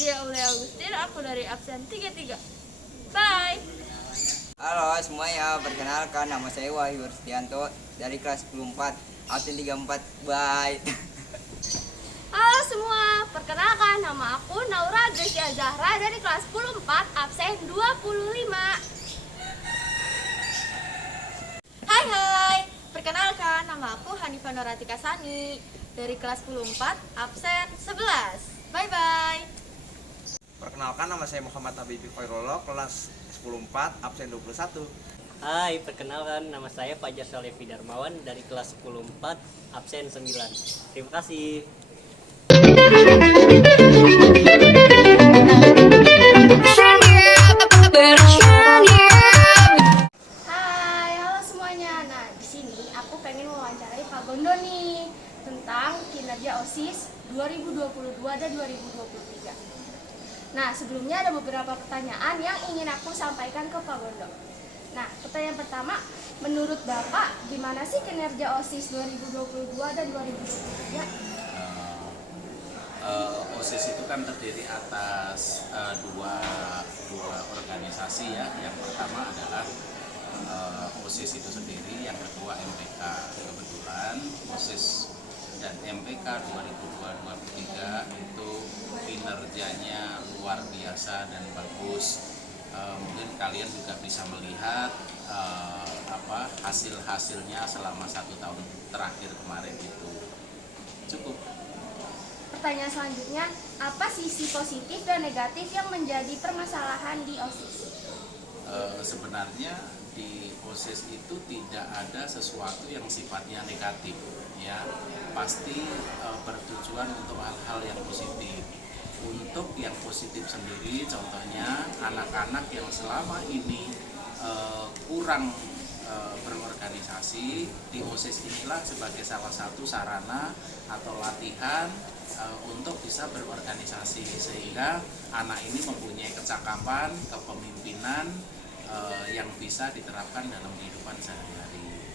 Izia Aulia Agustin, aku dari absen 33. Bye. Halo semuanya, perkenalkan nama saya Wahyu Rustianto dari kelas 10 absen 34. Bye. Halo semua, perkenalkan nama aku Naura Gracia Zahra dari kelas 10 absen 25. Hai, perkenalkan nama aku Hanifah Noratika Sani dari kelas 10 absen 11. Bye-bye. Perkenalkan nama saya Muhammad Habibi Khairullah, kelas 10 absen 21. Hai, perkenalkan nama saya Fajar Solevi Darmawan dari kelas 10 absen 9. Terima kasih. Hai, halo semuanya. Nah, di sini aku pengen wawancarai Pak Gondo nih tentang kinerja OSIS 2022 dan 2023. Nah, sebelumnya ada beberapa pertanyaan yang ingin aku sampaikan ke Pak Gondo. Nah, pertanyaan pertama, menurut Bapak gimana sih kinerja OSIS 2022 dan 2023? OSIS itu kan terdiri atas dua organisasi ya. Yang pertama adalah OSIS itu sendiri, yang kedua MPK. Kebetulan OSIS dan MPK 2023 itu kinerjanya luar biasa dan bagus. Mungkin kalian juga bisa melihat hasil-hasilnya selama 1 tahun terakhir kemarin itu. Cukup. Pertanyaan selanjutnya, apa sisi positif dan negatif yang menjadi permasalahan di OSIS? Sebenarnya di OSIS itu tidak ada sesuatu yang sifatnya negatif, ya. Pasti bertujuan untuk hal-hal yang positif. Untuk yang positif sendiri, contohnya anak-anak yang selama ini kurang berorganisasi, di OSIS inilah sebagai salah satu sarana atau latihan untuk bisa berorganisasi, sehingga anak ini mempunyai kecakapan, kepemimpinan yang bisa diterapkan dalam kehidupan sehari-hari.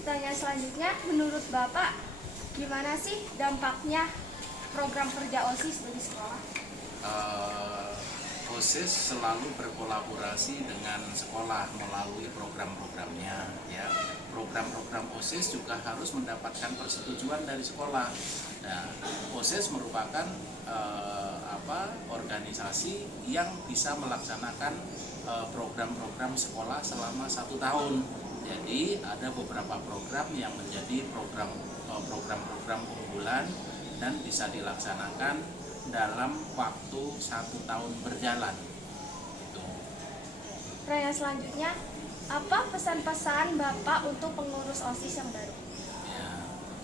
Pertanyaan selanjutnya, menurut Bapak gimana sih dampaknya program kerja OSIS bagi sekolah? OSIS selalu berkolaborasi dengan sekolah melalui program-programnya, ya. Program-program OSIS juga harus mendapatkan persetujuan dari sekolah. Nah, OSIS merupakan organisasi yang bisa melaksanakan program-program sekolah selama 1 tahun. Jadi ada beberapa program yang menjadi program-program unggulan dan bisa dilaksanakan dalam waktu 1 tahun berjalan. Gitu. Pertanyaan selanjutnya, apa pesan-pesan Bapak untuk pengurus OSIS yang baru? Ya,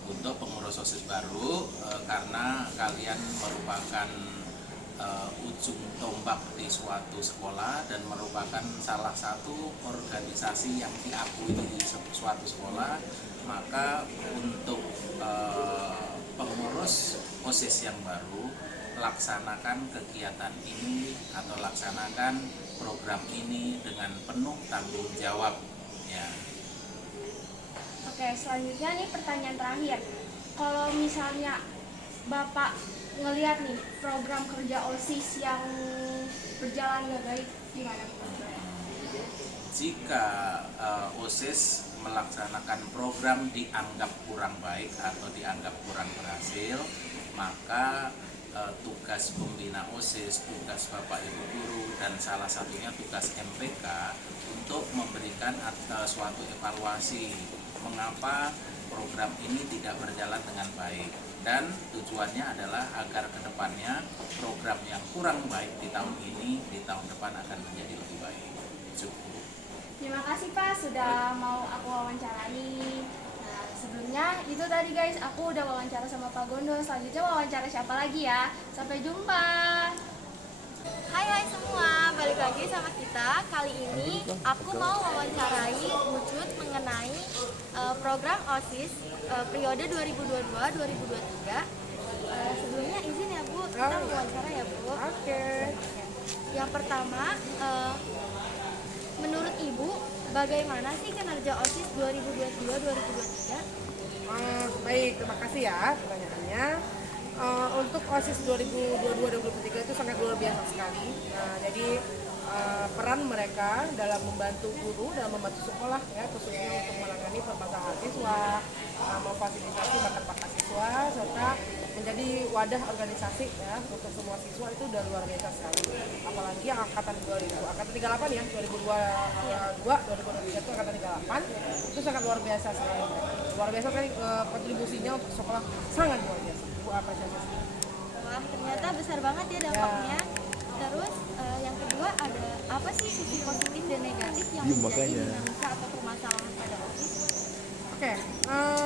untuk pengurus OSIS baru, karena kalian merupakan ujung tombak di suatu sekolah dan merupakan salah satu organisasi yang diakui di suatu sekolah, maka untuk pengurus OSIS yang baru, laksanakan kegiatan ini atau laksanakan program ini dengan penuh tanggung jawab, ya. Oke, selanjutnya nih pertanyaan terakhir. Kalau misalnya Bapak ngelihat nih program kerja OSIS yang berjalan nggak baik, gimana? Jika OSIS melaksanakan program dianggap kurang baik atau dianggap kurang berhasil, maka tugas pembina OSIS, tugas Bapak Ibu Guru, dan salah satunya tugas MPK untuk memberikan suatu evaluasi mengapa program ini tidak berjalan dengan baik, dan tujuannya adalah agar kedepannya program yang kurang baik di tahun ini di tahun depan akan menjadi lebih baik. Cukup. Terima kasih Pak sudah mau aku wawancarai. Nah, sebelumnya itu tadi guys, aku udah wawancara sama Pak Gondo. Selanjutnya wawancara siapa lagi ya? Sampai jumpa. Hai semua, balik lagi sama kita. Kali ini aku mau wawancarai Ucut mengenai program OSIS periode 2022-2023. Sebelumnya izin ya Bu, kita wawancara ya Bu. Oke. Yang pertama, menurut Ibu, bagaimana sih kinerja OSIS 2022-2023? Baik, terima kasih ya pertanyaannya. Untuk OSIS 2022-2023 itu sangat luar biasa sekali. Jadi peran mereka dalam membantu guru, dalam membantu sekolah ya, khususnya untuk menangani permasalahan siswa, memfasilitasi bakat-bakat siswa, serta menjadi wadah organisasi ya untuk semua siswa itu udah luar biasa sekali. Apalagi yang angkatan 38 ya, 2023 itu angkatan 38 itu sangat luar biasa sekali. Luar biasa sekali kontribusinya untuk sekolah, sangat luar biasa. Ibu apresiasi. Wah, ternyata besar banget ya dampaknya. Terus yang kedua, ada apa sih sisi positif dan negatif yang menjadi dinamika atau permasalahan pada OSIS? Oke,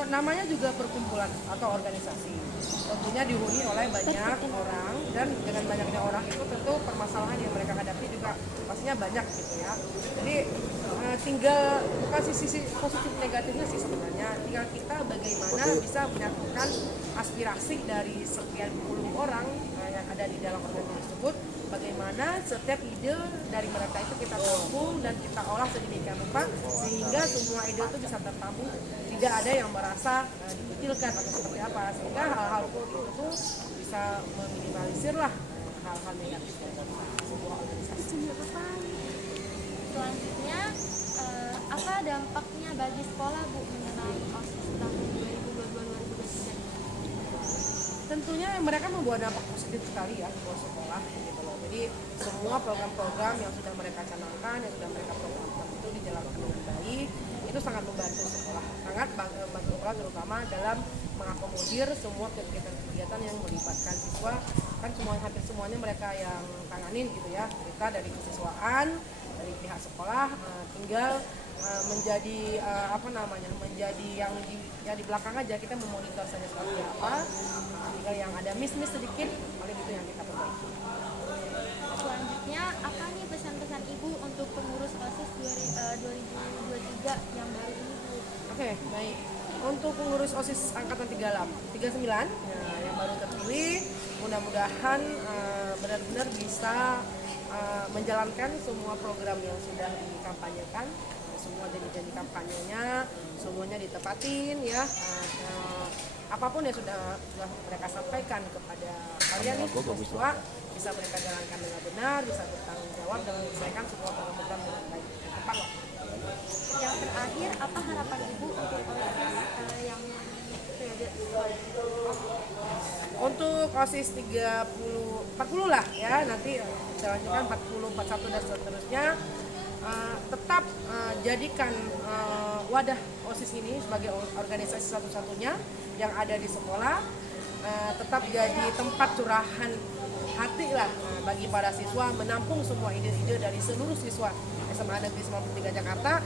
namanya juga perkumpulan atau organisasi. Tentunya dihuni oleh banyak orang, dan dengan banyaknya orang itu tentu permasalahan yang mereka hadapi juga pastinya banyak gitu ya. Jadi tinggal kasih sisi positif negatifnya sih sebenarnya. Tinggal kita bagaimana bisa menyatukan aspirasi dari sekian puluh orang yang ada di dalam organisasi tersebut. Bagaimana setiap ide dari mereka itu kita tampung dan kita olah sedemikian rupa sehingga semua ide itu bisa tertampung, tidak ada yang merasa dikucilkan atau seperti apa, sehingga hal-hal itu bisa meminimalisir lah hal-hal negatif dari sebuah organisasi. Selanjutnya, apa dampaknya bagi sekolah Bu mengenai OSIS tahun 2022-2023? Tentunya mereka membawa dampak positif sekali ya buat sekolah gitu loh. Jadi semua program-program yang sudah mereka canangkan, yang sudah mereka programkan itu dijalankan dengan baik, itu sangat membantu sekolah, sangat membantu sekolah terutama dalam mengakomodir semua kegiatan-kegiatan yang melibatkan siswa. Kan hampir semuanya mereka yang tanganin gitu ya. Kita dari kesiswaan, dari pihak sekolah tinggal menjadi menjadi yang di belakang aja, kita memonitor saja seperti apa. Tinggal yang ada miss sedikit, paling itu yang kita perbaiki. Selanjutnya, apa nih pesan-pesan Ibu untuk pengurus OSIS 2023 yang baru ini Bu? Oke, baik. Untuk pengurus OSIS angkatan 39 yang baru terpilih, mudah-mudahan benar-benar bisa menjalankan semua program yang sudah dikampanyekan, semua janji-janji kampanyenya semuanya ditepatin ya. Apapun yang sudah mereka sampaikan kepada kalian nih siswa, bisa mereka jalankan dengan benar, bisa bertanggung jawab dan menyelesaikan semua program dengan baik. Tepat loh. Yang terakhir, apa harapan Ibu untuk OSIS yang periode Untuk OSIS 40 lah ya, nanti jalankan 40, 41 dan seterusnya. Tetap jadikan wadah OSIS ini sebagai organisasi satu-satunya yang ada di sekolah, tetap jadi tempat curahan hati lah bagi para siswa, menampung semua ide-ide dari seluruh siswa SMA Negeri 93 Jakarta,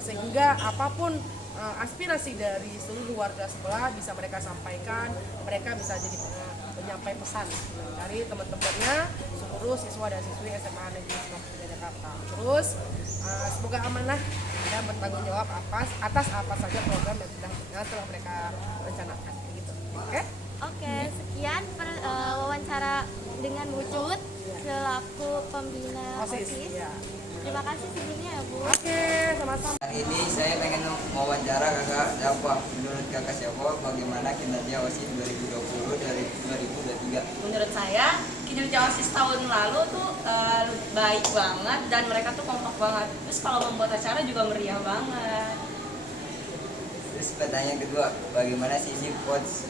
sehingga apapun aspirasi dari seluruh warga sekolah bisa mereka sampaikan, mereka bisa jadi penyampai pesan dari teman-temannya, seluruh siswa dan siswi SMA Negeri 93 Jakarta. Terus semoga amanah dan bertanggung jawab atas apa saja program yang telah mereka rencanakan. Gitu. Oke, sekian wawancara dengan Bu Cut selaku pembina OSIS. Ya. Terima kasih sebelumnya ya Bu. Oke, sama-sama. Hari ini saya pengen mewawancara kakak siapa. Menurut kakak siapa bagaimana kinerja OSIS 2020 dari 2023? Menurut saya kinerja OSIS tahun lalu tuh baik banget dan mereka tuh kompak banget. Terus kalau membuat acara juga meriah banget. Terus pertanyaan kedua, bagaimana sisi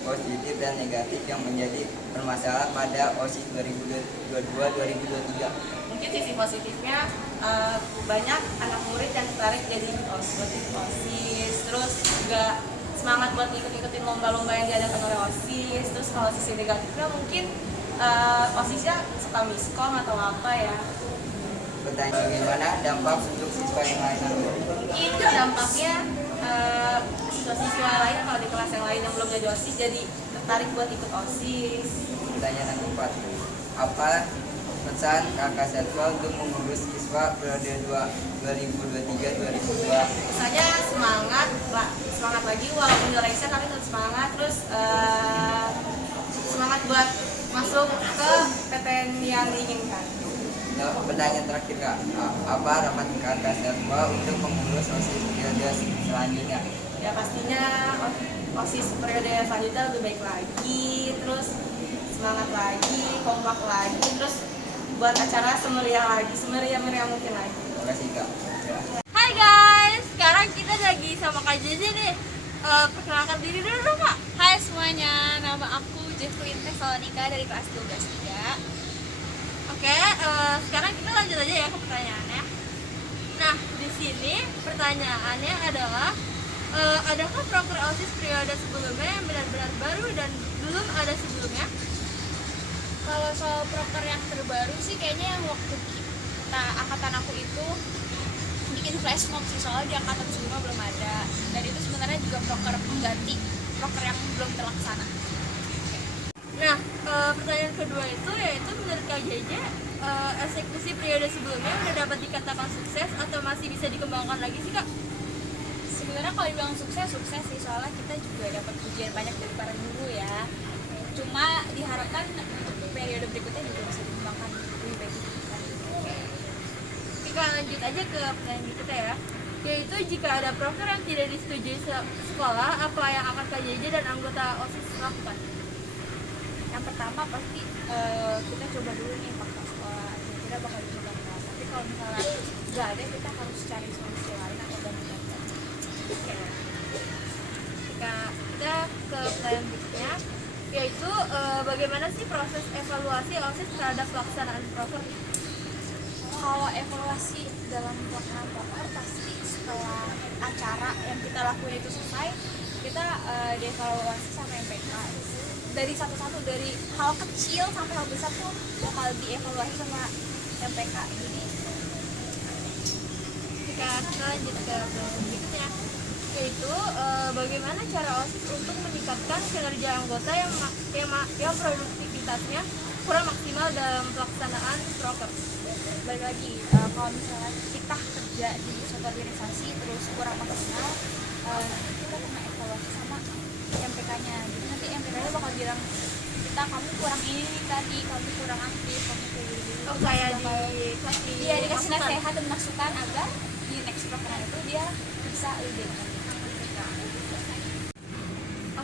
positif dan negatif yang menjadi permasalahan pada OSIS 2022-2023? Mungkin sisi positifnya banyak anak murid yang tertarik jadi OSIS, terus juga semangat buat ngikut-ngikutin lomba-lomba yang diadakan oleh OSIS. Terus kalau sisi negatifnya mungkin OSISnya suka miskom atau apa ya. Pertanyaan, bagaimana dampak untuk siswa yang lain? Mungkin dampaknya siswa lain kalau di kelas yang lain yang belum jadi OSIS jadi tertarik buat ikut OSIS. Pertanyaan yang keempat, apa pesan kakak Setwa untuk mengurus siswa periode 2023-2022? Misalnya semangat lagi walaupun di election tapi tetap semangat, terus semangat buat masuk ke PTN yang diinginkan. Nah, pertanyaan terakhir kak, apa harapan kakak Setwa untuk mengurus OSIS periode selanjutnya? Ya pastinya OSIS periode selanjutnya lebih baik lagi, terus semangat lagi, kompak lagi, terus buat acara semeriah-meriah mungkin lagi. Terima kasih Kak. Hai guys, sekarang kita lagi sama Kak Jeje nih. Perkenalkan diri dulu dong Kak. Hai semuanya, nama aku Jeffrey Tesalonika dari kelas 12-3. Oke, sekarang kita lanjut aja ya ke pertanyaannya. Nah, di sini pertanyaannya adalah adakah proker OSIS periode sebelumnya yang benar-benar baru dan belum ada sebelumnya? Kalau soal proker yang terbaru sih kayaknya yang waktu kita angkatan aku itu bikin flash mob sih, soalnya di angkatan sebelumnya belum ada. Dan itu sebenarnya juga proker pengganti proker yang belum terlaksana. Nah, pertanyaan kedua itu yaitu menurut Kak Jeje, eksekusi periode sebelumnya udah dapat dikatakan sukses atau masih bisa dikembangkan lagi sih Kak? Sebenarnya kalau dibilang sukses sih, soalnya kita juga dapat pujian banyak dari para guru ya. Cuma diharapkan untuk periode berikutnya juga bisa dikembangkan lebih baik. Kita lanjut aja ke pertanyaan berikutnya ya, yaitu jika ada proker yang tidak disetujui sekolah, apa yang akan Kak Jeje dan anggota OSIS lakukan? Yang pertama pasti kita coba dulu nih fakta sekolah, kira-kira bakal dikembangkan. Tapi kalau misalnya nggak ada, kita harus cari solusi lain atau ganti. Kita ke pertanyaan berikutnya, yaitu bagaimana sih proses evaluasi OSIS terhadap pelaksanaan proker? Kalau evaluasi dalam pelaksanaan proker pasti setelah acara yang kita lakuin itu selesai, kita dievaluasi sama MPK. Dari satu-satu, dari hal kecil sampai hal besar tuh bakal dievaluasi sama MPK. Jadi Kita lanjut ke pertanyaan berikutnya, yaitu bagaimana cara OSIS untuk meningkatkan kinerja anggota yang produktivitasnya kurang maksimal dalam pelaksanaan proker. balik lagi, kalau misalnya kita kerja di suatu organisasi terus kurang maksimal, kita kena evaluasi sama MPK-nya. Jadi nanti MPK-nya bakal bilang kita, kamu kurang ini nih tadi, kamu kurang aktif, kamu kayak gini. Oh, kayak dikasih Iya, dikasih masukan. nasihat dan masukan agar di next program itu dia bisa lebih baik.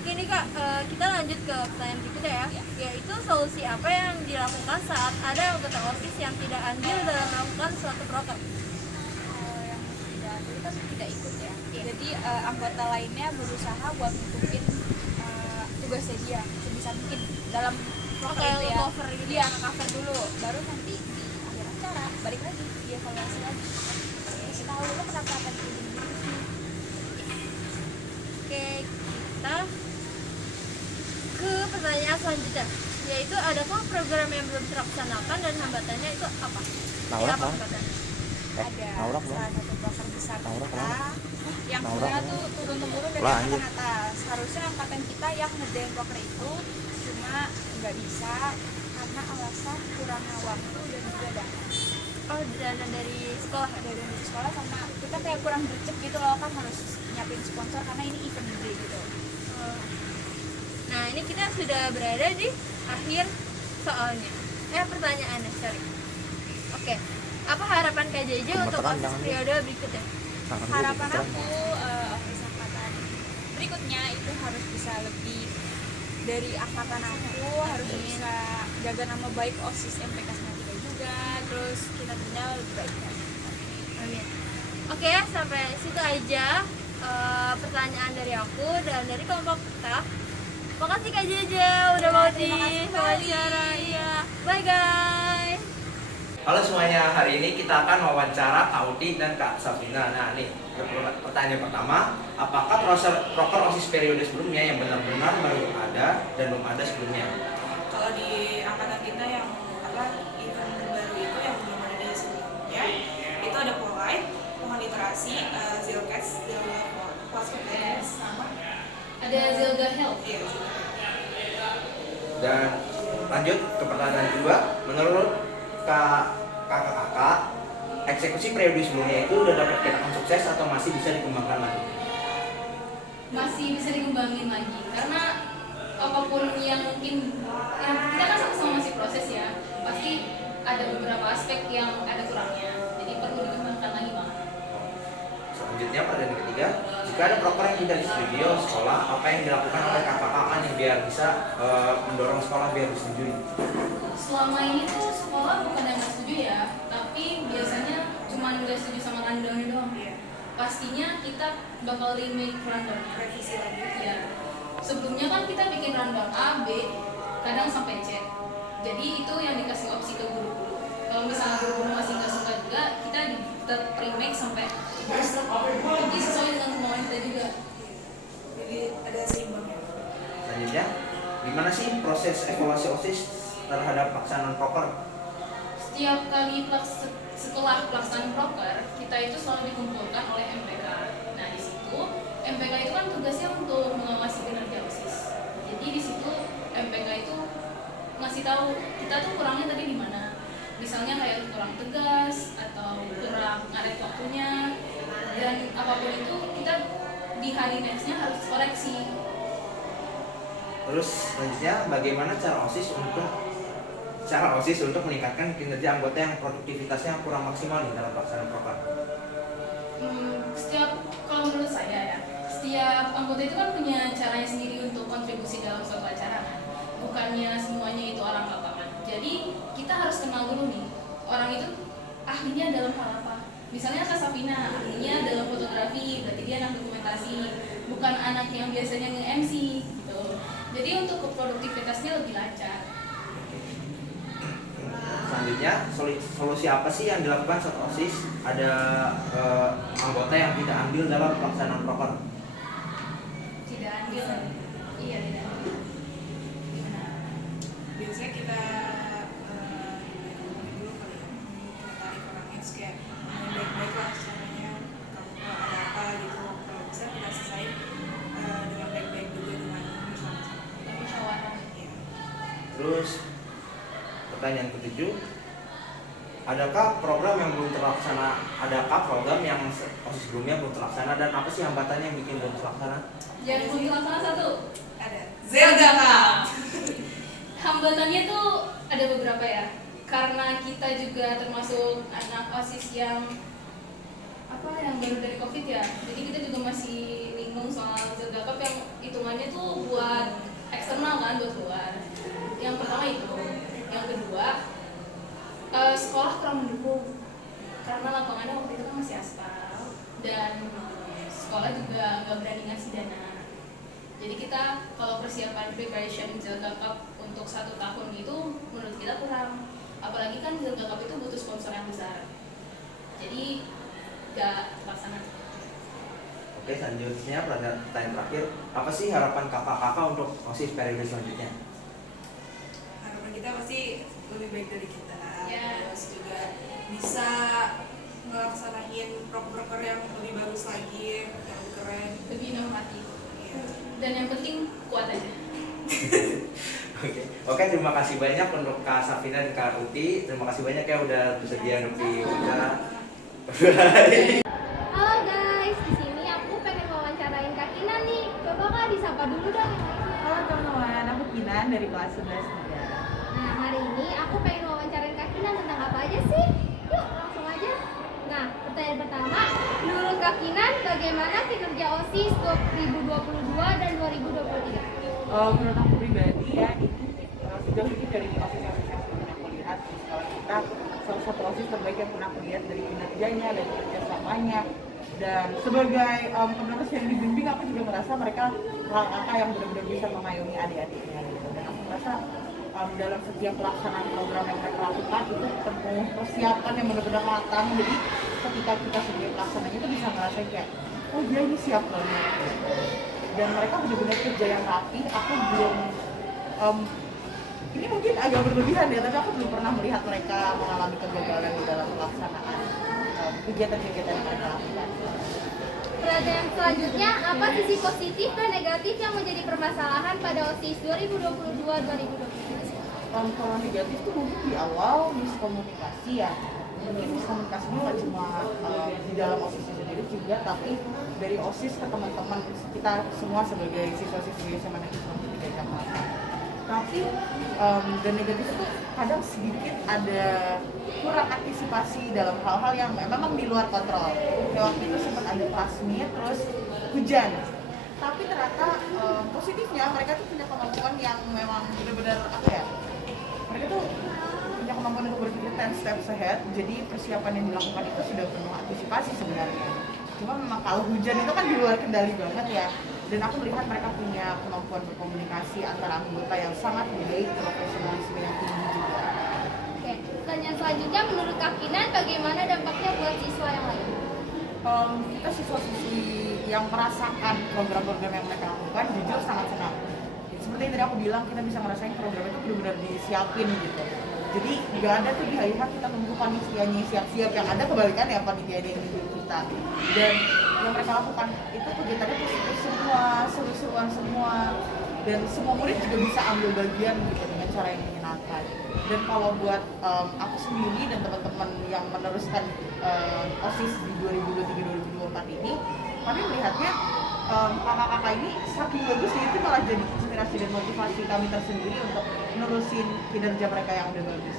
Oke nih Kak, kita lanjut ke pertanyaan berikutnya ya, yaitu solusi apa yang dilakukan saat ada anggota OSIS yang tidak andil dalam melakukan suatu proker? Kalau yang tidak andil kan tidak ikut ya. Jadi anggota lainnya berusaha buat nutupin tugasnya dia sebisa mungkin dalam proker Kayak itu ya. nge-cover gitu Dia nge-cover dulu, baru nanti di akhir acara balik lagi dia evaluasi lagi. Kasih tahu lo kenapa akan begini. Oke, kita ke pertanyaan selanjutnya, yaitu adakah program yang belum terlaksanakan dan hambatannya itu apa? Ya, apa hambatannya? Ada salah satu proker besar kita yang sebenarnya tuh turun temurun dari angkatan atas. Harusnya angkatan kita yang ngerjain proker itu, cuma nggak bisa karena alasan kurangnya waktu dan juga dana. Oh, dana dari sekolah. Dari sekolah sama kita kayak kurang gercep gitu loh, kan harus nyiapin sponsor karena ini event gede gitu. Nah, ini kita sudah berada di akhir soalnya. Pertanyaannya, sorry. Oke, apa harapan Kak Jeje untuk OSIS periode berikutnya? Harapan aku OSIS angkatan berikutnya itu harus bisa lebih dari angkatan aku, harus bisa jaga nama baik OSIS MPK sama kita juga, terus kinerjanya lebih baik lagi. Amin. Oke, sampai situ aja pertanyaan dari aku dan dari kelompok kita. Makasih Kak Jeje udah mau di wawancara. Iya. Bye guys. Halo semuanya, hari ini kita akan wawancara Kak Uti dan Kak Safina. Nah nih, pertanyaan pertama, apakah proker OSIS periode sebelumnya yang benar-benar baru ada dan belum ada sebelumnya? Kalau di angkatan kita yang event terbaru itu yang belum ada di sebelumnya, itu ada Polite, pohon literasi, Zilcast, Zilga Podcast, sama Ada Zilga Health. iya. Dan lanjut ke pertanyaan kedua, menurut kakak-kakak, eksekusi periode sebelumnya itu udah dapat dikatakan sukses atau masih bisa dikembangkan lagi? Masih bisa dikembangin lagi karena apapun yang mungkin yang kita kan sama-sama masih proses ya, pasti ada beberapa aspek yang ada kurangnya, jadi perlu dikembangkan lagi Bang. Selanjutnya pertanyaan ketiga, jika jika ada proker yang tidak disetujui sekolah, apa yang dilakukan oleh kakak-kakak yang biar bisa mendorong sekolah biar disetujui? Selama ini tuh sekolah bukan yang nggak setuju ya, tapi biasanya cuma nggak setuju sama rundown-nya doang. Pastinya kita bakal remake rundown, revisi lagi. Ya. Sebelumnya kan kita bikin rundown A, B, kadang sampai C. Jadi itu yang dikasih opsi ke guru-guru. Kalau misalnya guru-guru masih nggak suka juga, kita tetap remake sampai jadi sesuai dengan kemauan kita juga. Jadi ada seimbangnya. Selanjutnya, gimana sih proses evaluasi OSIS terhadap pelaksanaan proker? Setiap kali setelah pelaksanaan proker, kita itu selalu dikumpulkan oleh MPK. Nah di situ MPK itu kan tugasnya untuk mengawasi kinerja OSIS. Jadi di situ MPK itu ngasih tahu kita tuh kurangnya tadi di mana. Misalnya kayak kurang tegas atau kurang ngaret waktunya, dan apapun itu kita di hari nextnya harus koreksi. Terus selanjutnya, bagaimana cara OSIS untuk meningkatkan kinerja anggota yang produktivitasnya kurang maksimal nih dalam pelaksanaan proker? Kalau menurut saya ya, setiap anggota itu kan punya caranya sendiri untuk kontribusi dalam suatu acara kan. Bukannya semuanya itu orang lapangan. Jadi kita harus kenal dulu nih, orang itu ahlinya dalam hal apa. Misalnya Kak Safina, ahlinya dalam fotografi, berarti dia anak dokumentasi, bukan anak yang biasanya nge-MC gitu. Jadi untuk produktivitasnya lebih lancar. Selanjutnya, solusi apa sih yang dilakukan saat OSIS ada anggota yang tidak andil dalam pelaksanaan proker? Tidak andil. Iya, tidak andil. Gimana? Biasanya kita ngomongin dulu kali ya, kita tarik orangnya kayak baik-baik lah caranya, kamu ada apa gitu, kalau bisa kita selesai dengan baik-baik juga dengan musyawarah. Terus pertanyaan ketujuh, adakah program yang belum terlaksana? Adakah program yang OSIS sebelumnya belum terlaksana dan apa sih hambatannya yang bikin belum terlaksana? Yang belum terlaksana satu, ada Zelda Cup. Hambatannya tuh ada beberapa ya. Karena kita juga termasuk anak OSIS yang baru dari COVID ya. Jadi kita juga masih bingung soal Zelda Cup yang hitungannya tuh buat eksternal kan, buat luar. Yang pertama itu. Yang kedua, sekolah kurang mendukung karena lapangannya waktu itu kan masih aspal dan sekolah juga nggak berani ngasih dana. Jadi kita kalau persiapan preparation Zelda Cup untuk 1 tahun itu menurut kita kurang. Apalagi kan Zelda Cup itu butuh sponsor yang besar. Jadi nggak terlaksana. Oke, selanjutnya pertanyaan terakhir, apa sih harapan kakak-kakak untuk OSIS periode selanjutnya? Harapan kita pasti lebih baik dari kita, terus juga bisa melaksanain proker-proker yang lebih bagus lagi, yang lebih keren, lebih inovatif. Dan yang penting kuat aja. Oke, terima kasih banyak untuk Kak Safina dan Kak Uti. Terima kasih banyak ya udah bersedia untuk diundang. Halo guys, di sini aku pengen wawancarain Kak Kinan nih. Coba Kak disapa dulu dong. Halo teman-teman, aku Kinan dari kelas 11 3. Nah, hari ini aku pengen wawancarain Kak Kinan tentang apa aja sih? Yuk, langsung aja. Nah, pertanyaan pertama, menurut Kak Kinan bagaimana kinerja OSIS 2022 dan 2023? Menurut aku pribadi ya, sejauh ini dari OSIS-OSIS yang pernah aku lihat di sekolah kita, salah satu OSIS terbaik yang pernah aku lihat dari kinerjanya, dari kerjasamanya. Dan sebagai penerus yang dibimbing, aku juga merasa mereka kakak yang benar-benar bisa mengayomi adik-adiknya gitu. Dan aku merasa dalam setiap pelaksanaan program yang mereka lakukan itu penuh persiapan yang benar-benar matang. Jadi ketika kita sebagai pelaksananya itu bisa ngerasain kayak, oh dia ini siap banget. Dan mereka benar-benar kerja yang rapi. Aku belum, ini mungkin agak berlebihan ya, tapi aku belum pernah melihat mereka mengalami kegagalan di dalam pelaksanaan kegiatan-kegiatan yang mereka lakukan. Pertanyaan selanjutnya, apa sisi positif dan negatif yang menjadi permasalahan pada OSIS 2022-2023? Kalau negatif tuh mungkin di awal miskomunikasi ya. Mungkin miskomunikasinya nggak cuma di dalam OSIS sendiri juga, tapi dari OSIS ke teman-teman kita semua sebagai siswa-siswi SMA Negeri 3 Jakarta. Tapi dan negatif itu kadang sedikit ada kurang antisipasi dalam hal-hal yang memang di luar kontrol. Kayak waktu itu sempat ada class meet, terus hujan. Tapi ternyata positifnya mereka tuh punya kemampuan yang memang benar-benar apa ya? Mereka tuh punya kemampuan untuk berpikir 10 steps ahead. Jadi persiapan yang dilakukan itu sudah penuh antisipasi sebenarnya. Cuma memang kalau hujan itu kan di luar kendali banget ya. Dan aku melihat mereka punya kemampuan berkomunikasi antara anggota yang sangat baik, profesionalisme yang tinggi juga. Oke, pertanyaan selanjutnya, menurut Kak Kinan bagaimana dampaknya buat siswa yang lain? Kita siswa-siswi yang merasakan program-program yang mereka lakukan jujur sangat senang. Seperti yang tadi aku bilang, kita bisa ngerasain program itu benar-benar disiapin gitu. Jadi nggak ada tuh di hari kita nunggu panitianya siap-siap, yang ada kebalikannya panitia yang nunggu kita. Dan yang mereka lakukan itu kegiatannya positif semua, seru-seruan semua, dan semua murid juga bisa ambil bagian gitu dengan cara yang menyenangkan. Dan kalau buat aku sendiri dan teman-teman yang meneruskan OSIS di 2023-2024 ini, kami melihatnya kakak-kakak ini saking bagusnya itu malah jadi inspirasi dan motivasi kami tersendiri untuk menerusin kinerja mereka yang udah bagus.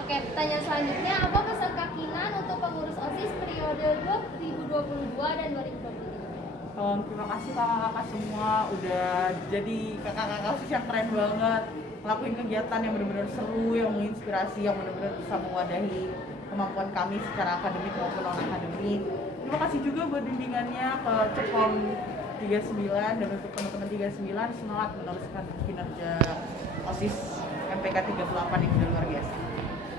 Oke, pertanyaan selanjutnya, apa pesan Kak Kinan untuk pengurus OSIS periode 2022 dan 2023? Terima kasih kakak-kakak semua udah jadi kakak-kakak OSIS yang keren banget, ngelakuin kegiatan yang benar-benar seru, yang menginspirasi, yang benar-benar bisa mewadahi kemampuan kami secara akademik maupun non-akademik. Terima kasih juga buat bimbingannya ke Cepom 39 dan untuk teman-teman 39, semangat meneruskan kinerja OSIS MPK 38 yang udah luar biasa.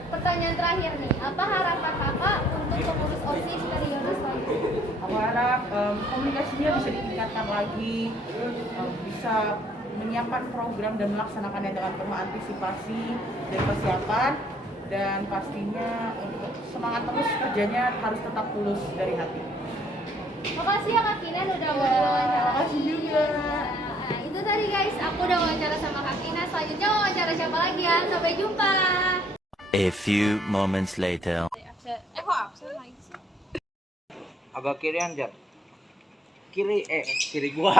Pertanyaan terakhir nih, apa harapan kakak untuk pengurus OSIS periode selanjutnya? Aku harap komunikasinya bisa ditingkatkan lagi, bisa menyiapkan program dan melaksanakannya dengan penuh antisipasi dan persiapan, dan pastinya untuk semangat terus kerjanya harus tetap tulus dari hati. Makasih ya Kak Kinan udah mau diwawancara. Makasih juga. Nah, itu tadi guys, aku udah wawancara sama Kak Kinan. Selanjutnya wawancara siapa lagi ya? Sampai jumpa. A few moments later. Kok absen lagi sih? Agak kiri Anjar. Kiri gua.